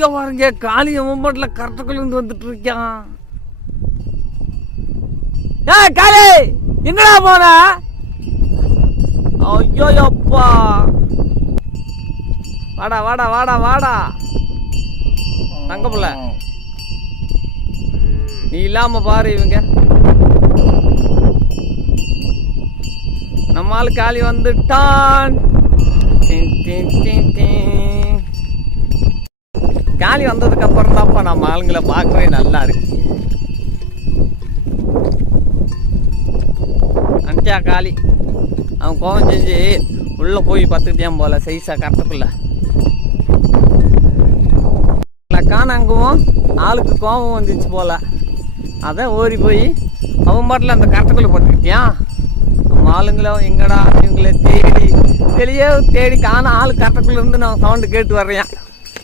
இங்க பாருங்க, காளி மூமெண்ட்ல கரெக்டுக்குள்ள இருந்து வந்துட்டு இருக்கான். காளி எங்கடா போன? ஐயோ அப்பா, வாடா வாடா வாடா வாடா தங்க புள்ள, நீ இல்லாம பாரு. இவங்க நம்மால் காளி வந்துட்டான். காளி வந்ததுக்கு அப்புறம் தான்ப்பா நம்ம ஆளுங்களை பார்க்கவே நல்லா இருக்கு. அனுப்பிச்சா காளி அவன் கோவம் செஞ்சு உள்ள போய் பார்த்துக்கிட்டேன் போல சைஸா கரெக்டுக்குள்ள காணாங்கவும் ஆளுக்கு கோபம் வந்துச்சு போல. அதான் ஓடி போய் அவன் பாட்டில் அந்த கரெக்டுக்குள்ள பார்த்துக்கிட்டியான். நம்ம ஆளுங்களும் எங்கடா இவங்களை தேடி வெளியே தேடி காண ஆளு கரெக்டுக்குள்ள இருந்து நான் சவுண்டு கேட்டு வர்றேன்.